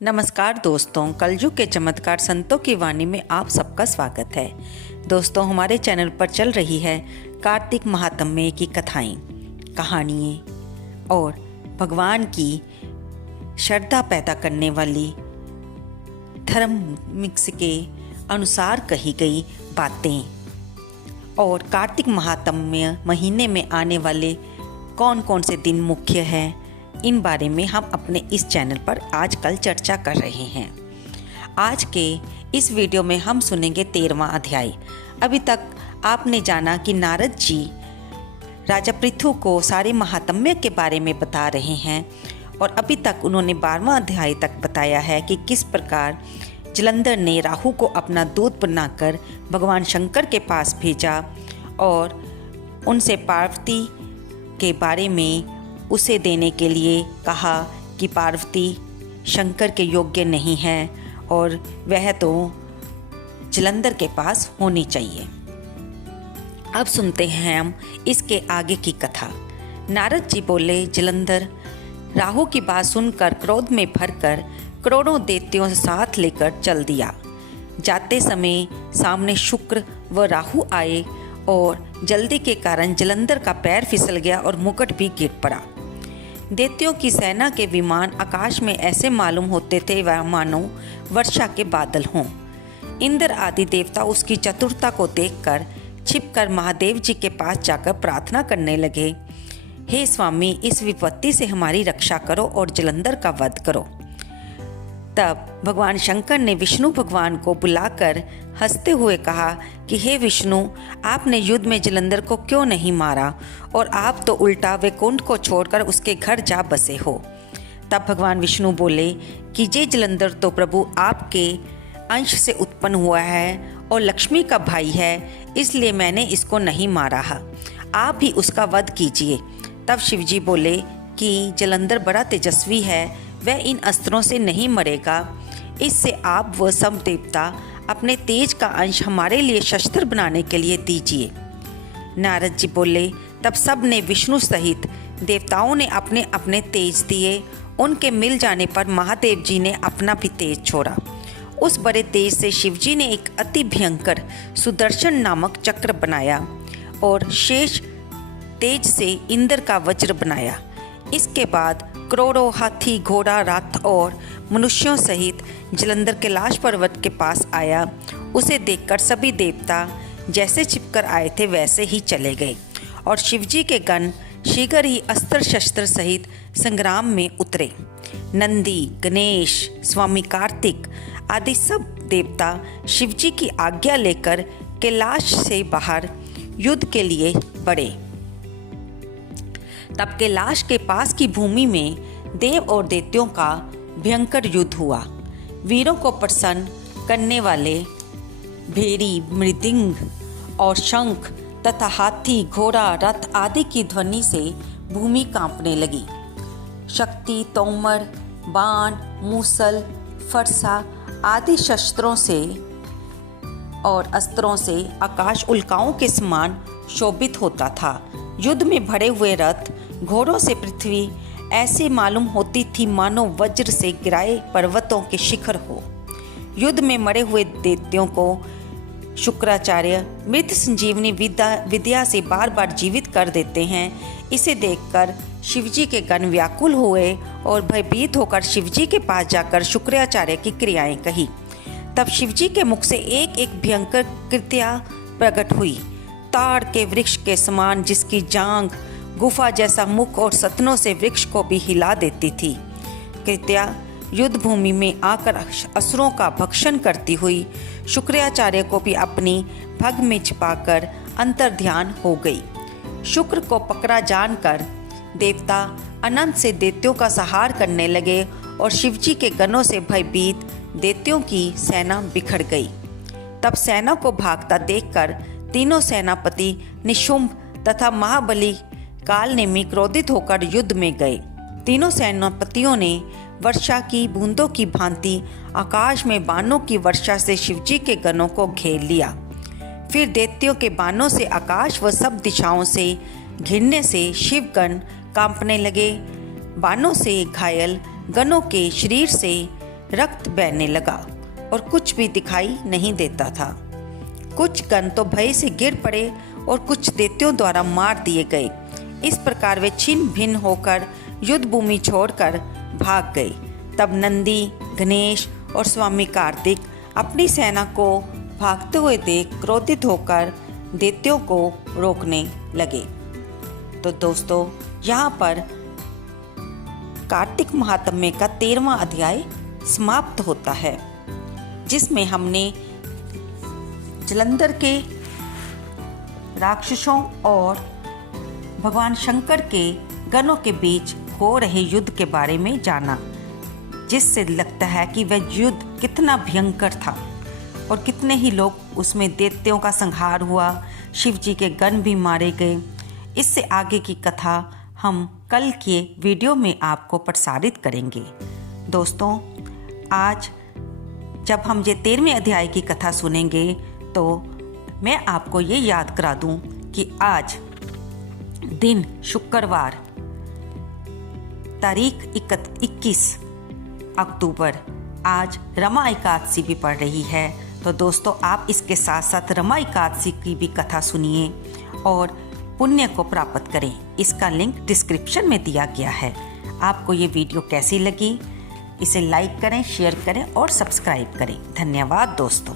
नमस्कार दोस्तों, कलयुग के चमत्कार संतों की वाणी में आप सबका स्वागत है। दोस्तों, हमारे चैनल पर चल रही है कार्तिक महात्म्य की कथाएं, कहानियाँ और भगवान की श्रद्धा पैदा करने वाली धर्मिक्स के अनुसार कही गई बातें और कार्तिक महात्म्य महीने में आने वाले कौन कौन से दिन मुख्य हैं, इन बारे में हम अपने इस चैनल पर आजकल चर्चा कर रहे हैं। आज के इस वीडियो में हम सुनेंगे 13वां अध्याय। अभी तक आपने जाना कि नारद जी राजा पृथु को सारे महात्म्य के बारे में बता रहे हैं और अभी तक उन्होंने 12वां अध्याय तक बताया है कि किस प्रकार जलंधर ने राहु को अपना दूत बनाकर भगवान शंकर के पास भेजा और उनसे पार्वती के बारे में उसे देने के लिए कहा कि पार्वती शंकर के योग्य नहीं है और वह तो जलंधर के पास होनी चाहिए। अब सुनते हैं हम इसके आगे की कथा। नारद जी बोले, जलंधर राहु की बात सुनकर क्रोध में भरकर करोड़ों दैत्यों साथ लेकर चल दिया। जाते समय सामने शुक्र व राहु आए और जल्दी के कारण जलंधर का पैर फिसल गया और मुकुट भी गिर पड़ा। दैत्यों की सेना के विमान आकाश में ऐसे मालूम होते थे वह मानो वर्षा के बादल हों। इंद्र आदि देवता उसकी चतुरता को देखकर छिपकर महादेव जी के पास जाकर प्रार्थना करने लगे, हे स्वामी, इस विपत्ति से हमारी रक्षा करो और जलंधर का वध करो। तब भगवान शंकर ने विष्णु भगवान को बुलाकर हंसते हुए कहा कि हे विष्णु, आपने युद्ध में जलंधर को क्यों नहीं मारा और आप तो उल्टा वैकुंठ को छोड़कर उसके घर जा बसे हो। तब भगवान विष्णु बोले कि ये जलंधर तो प्रभु आपके अंश से उत्पन्न हुआ है और लक्ष्मी का भाई है, इसलिए मैंने इसको नहीं मारा है, आप ही उसका वध कीजिए। तब शिवजी बोले कि जलंधर बड़ा तेजस्वी है, वह इन अस्त्रों से नहीं मरेगा, इससे आप व सब देवता अपने तेज का अंश हमारे लिए शस्त्र बनाने के लिए दीजिए। नारद जी बोले, तब सब ने विष्णु सहित देवताओं ने अपने अपने तेज दिए। उनके मिल जाने पर महादेव जी ने अपना भी तेज छोड़ा। उस बड़े तेज से शिवजी ने एक अति भयंकर सुदर्शन नामक चक्र बनाया और शेष तेज से इंद्र का वज्र बनाया। इसके बाद करोड़ों हाथी, घोड़ा, रथ और मनुष्यों सहित जलंधर कैलाश पर्वत के पास आया। उसे देखकर सभी देवता जैसे छिपकर आए थे वैसे ही चले गए और शिवजी के गण शीघ्र ही अस्त्र शस्त्र सहित संग्राम में उतरे। नंदी, गणेश, स्वामी कार्तिक आदि सब देवता शिवजी की आज्ञा लेकर कैलाश से बाहर युद्ध के लिए बढ़े। तब कैलाश के पास की भूमि में देव और दैत्यों का भयंकर युद्ध हुआ। वीरों को प्रसन्न करने वाले भेरी, मृदंग और शंख तथा हाथी, घोड़ा, रथ आदि की ध्वनि से भूमि कांपने लगी। शक्ति, तोमर, बाण, मूसल, फरसा आदि शस्त्रों से और अस्त्रों से आकाश उल्काओं के समान शोभित होता था। युद्ध में भरे हुए रथ, घोड़ों से पृथ्वी ऐसे मालूम होती थी मानो वज्र से गिराए पर्वतों के शिखर हो। युद्ध में मरे हुए दैत्यों को शुक्राचार्य मृत संजीवनी विद्या से बार बार जीवित कर देते हैं। इसे देखकर शिवजी के गण व्याकुल हुए और भयभीत होकर शिवजी के पास जाकर शुक्राचार्य की क्रियाएं कही। तब शिवजी के मुख से एक एक भयंकर कृत्या प्रकट हुई। ताड़ के वृक्ष के समान जिसकी जांघ, गुफा जैसा मुख और सतनों से वृक्ष को भी हिला देती थी। कृत्या युद्ध भूमि में आकर असुरों का भक्षण करती हुई शुक्राचार्य को भी अपनी भग में छिपाकर अंतर्ध्यान हो गई। शुक्र को पकड़ा जानकर देवता अनंत से दैत्यों का संहार करने लगे और शिवजी के गणों से भयभीत दैत्यों की सेना बिखर गई। तब सेना को भागता देखकर तीनों सेनापति निशुंभ तथा महाबली कालनेमी क्रोधित होकर युद्ध में गए। तीनों सेनापतियों ने वर्षा की बूंदों की भांति आकाश में बाणों की वर्षा से शिवजी के गणों को घेर लिया। फिर दैत्यों के बाणों से आकाश व सब दिशाओं से घिरने से शिवगण कांपने लगे। बाणों से घायल गणों के शरीर से रक्त बहने लगा और कुछ भी दिखाई नहीं देता था। कुछ गण तो भय से गिर पड़े और कुछ दैत्यों द्वारा मार दिए गए। इस प्रकार वे छिन्न भिन्न होकर युद्ध भूमि छोड़कर भाग गए। तब नंदी, गणेश और स्वामी कार्तिक अपनी सेना को भागते हुए देख क्रोधित होकर दैत्यों को रोकने लगे। तो दोस्तों, यहाँ पर कार्तिक महात्म्य का 13वां अध्याय समाप्त होता है, जिसमें हमने जलंधर के राक्षसों और भगवान शंकर के गणों के बीच हो रहे युद्ध के बारे में जाना, जिससे लगता है कि वह युद्ध कितना भयंकर था और कितने ही लोग उसमें दैत्यों का संहार हुआ, शिव जी के गण भी मारे गए। इससे आगे की कथा हम कल के वीडियो में आपको प्रसारित करेंगे। दोस्तों, आज जब हम ये 13वें अध्याय की कथा सुनेंगे तो मैं आपको ये याद करा दूं कि आज दिन शुक्रवार तारीख 21 अक्टूबर आज रमा एकादशी भी पड़ रही है। तो दोस्तों, आप इसके साथ साथ रमा एकादशी की भी कथा सुनिए और पुण्य को प्राप्त करें। इसका लिंक डिस्क्रिप्शन में दिया गया है। आपको ये वीडियो कैसी लगी, इसे लाइक करें, शेयर करें और सब्सक्राइब करें। धन्यवाद दोस्तों।